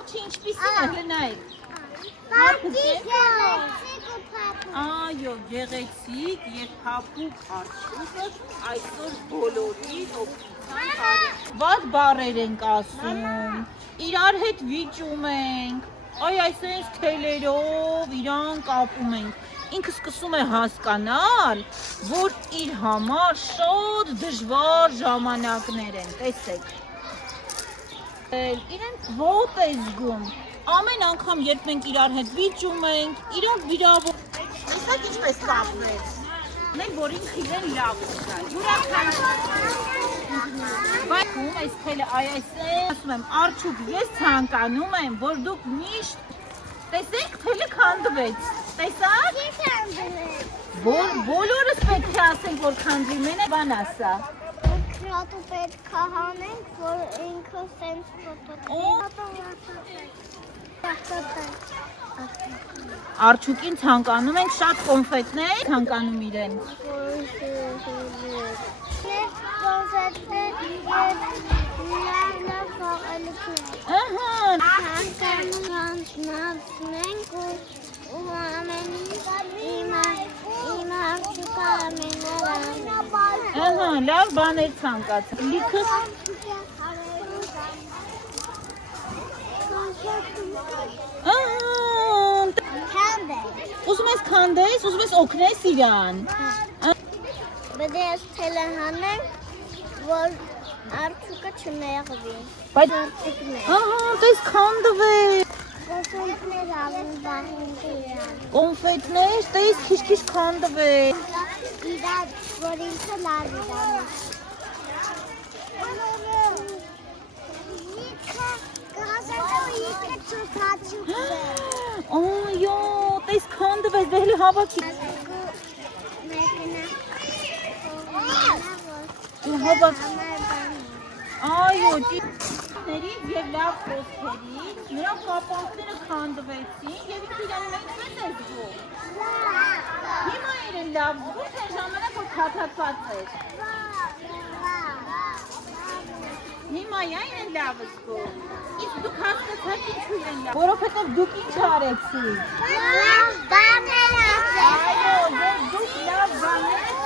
Արջի ինչպիսին է, հնայք։ Այո, գեղեցիկ և փափուկ արջուկը այսօր բոլորին օգնության հարի։ Վատ բառեր ենք ասում, իրար հետ վիճում ենք, այսպես թելերով իրան կապում ենք։ Ինքը սկսում է հասկանալ, որ իր համար շատ դժվար ժամանակներ են, տեսեք։ Իրենք ոտք է զգում, ամեն անգամ երբ մենք իրար հետ վիճում ենք, իրանք վիրավոր։ Տեսեք ինչպես կապվեց։ Մենք որ ինքը իրեն լավ ուշա, բայց այս թելը ասում եմ, արջուկ, ես ցանկանում եմ, որ դուք միշտ տեսեք թելը քանդվեց, տեսա՞ք։ Չի քանդվեց։ Բոլորս պետք է ասենք, որ քանդվի, մենակ բան ասա։ Շատու պետք է հանենք, որ ինքը սենց Արջուկին ցանկանում ենք շատ կոնֆետներ, ցանկանում իրեն։ Կոնֆետներ լավ խաղալիքներ։ Ահա։ Ցանկանում անցնենք ու ամեն իմ արջուկը ամենալավն է։ Ահա, լավ բաներ ցանկացած։ Լիքը Ուզում ես քանդես, ուզում ես օգնես իրան։ Պետք է թելը հանենք, որ արջուկը չնեղվի։ Բայց Արտիկներ։ ահա, տես քանդվեց։ Կոնֆետներ ավեն բախենք իրան։ Կոնֆետներ, տես քիչ-քիչ քանդվեց։ Իրան, որ ինքը լավ իրան։ Այո, տես քանդվեց, դե հենց հավաքի։ Այո, դիպներից և լավ խոսքերից, նրա կապանքները քանդվեցին և ինքը իրան ինչպես է զգում։ Հիմա իրեն լավ զգում, թե ժամանակ որ փաթաթված էր։ Հիմա իրեն լավ զգում։ Իսկ դուք հասկացաք ինչու իրեն լավ։ Որովհետև դուք ինչ արեցիք։ Լավ բաներ ասել։ Այո, դուք լավ բաներ